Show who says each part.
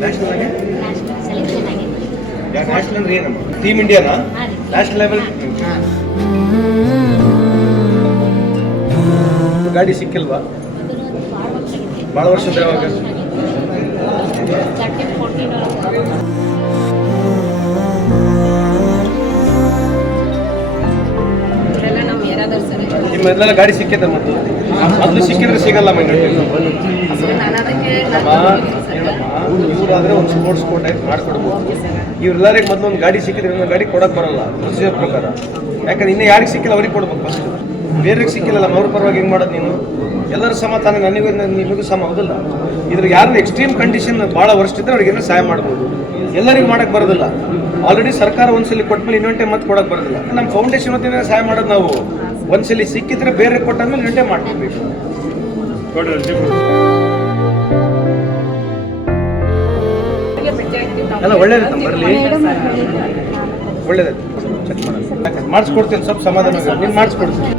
Speaker 1: National ಆಗಿ?
Speaker 2: National selection ಆಗಿದೆ
Speaker 1: ಯಾಕೆ ನ್ಯಾಷನಲ್ ಅಂದ್ರೆ ಏನಮ್ಮ ಟೀಮ್ ಇಂಡಿಯಾನಾ ನ್ಯಾಷನಲ್ ಲೆವೆಲ್ ಗಾಡಿ ಸಿಕ್ಕಿಲ್ವಾ?
Speaker 2: ಬಹಳ ಭಾಳ ವರ್ಷ
Speaker 1: ಅಂದ್ರೆ ಯಾವಾಗ ನಿಮ್ಮೆಲ್ಲ ಗಾಡಿ ಸಿಕ್ಕಿದೆ ಮತ್ತು? ಅದು ಸಿಕ್ಕಿದ್ರೆ ಸಿಗಲ್ಲ
Speaker 3: ಅದಕ್ಕೆ
Speaker 1: ಇವರಾದ್ರೆ ಒಂದು ಸ್ಪೋರ್ಟ್ಸ್ ಕೋಟೆ ಮಾಡ್ಕೊಡ್ಬೋದು. ಇವ್ರೆಲ್ಲರಿಗೆ ಮೊದಲು ಒಂದು ಗಾಡಿ ಸಿಕ್ಕಿದ್ರೆ ಇನ್ನೊಂದು ಗಾಡಿ ಕೊಡಕ್ಕೆ ಬರಲ್ಲ ಪ್ರೊಸೀಜರ್ ಪ್ರಕಾರ. ಯಾಕಂದ್ರೆ ಇನ್ನೂ ಯಾರಿಗೆ ಸಿಕ್ಕಿಲ್ಲ ಅವ್ರಿಗೆ ಕೊಡ್ಬೇಕು ಫಸ್ಟ್ ಬೇರೆಗೆ ಸಿಕ್ಕಿಲ್ಲಲ್ಲ ಅವ್ರ ಪರವಾಗಿ ಹೆಂಗೆ ಮಾಡೋದು ನೀನು? ಎಲ್ಲರೂ ಸಮಾಧಾನ ನನಗೂ ನಿಮಗೂ ಸಮ ಹೌದಲ್ಲ? ಇದ್ರ ಯಾರು ಎಕ್ಸ್ಟ್ರೀಮ್ ಕಂಡೀಷನ್ ಭಾಳ ವರ್ಷ ಇದ್ದರೆ ಅವ್ರಿಗೆ ಏನೋ ಸಹಾಯ ಮಾಡ್ಬೋದು. ಎಲ್ಲರಿಗೂ ಮಾಡಕ್ಕೆ ಬರೋದಿಲ್ಲ. ಆಲ್ರೆಡಿ ಸರ್ಕಾರ ಒಂದ್ಸಲಿ ಕೊಟ್ಮೇಲೆ ಇನ್ನೊಂದು ಟೈಮ್ ಮತ್ತೆ ಕೊಡಕ್ಕೆ ಬರೋದಿಲ್ಲ. ನಮ್ಮ ಫೌಂಡೇಶನ್ ವತಿಯಿಂದ ಸಹಾಯ ಮಾಡೋದು ನಾವು. ಒಂದ್ಸಲಿ ಸಿಕ್ಕಿದ್ರೆ ಬೇರೆ ಕೊಟ್ಟಾದ್ಮೇಲೆ ಇನ್ನೊಂದು ಟೈಮ್ ಮಾಡ್ಕೊಬೇಕು. ಎಲ್ಲ ಒಳ್ಳೇದೈತೆ ಬರಲಿ. ಒಳ್ಳೇದೈತೆ ಚೆಕ್ ಮಾಡೋಣ ಮಾಡಿಸ್ಕೊಡ್ತೀನಿ ಸ್ವಲ್ಪ ಸಮಾಧಾನ ನೀನು ಮಾಡಿಸ್ಕೊಡ್ತೀನಿ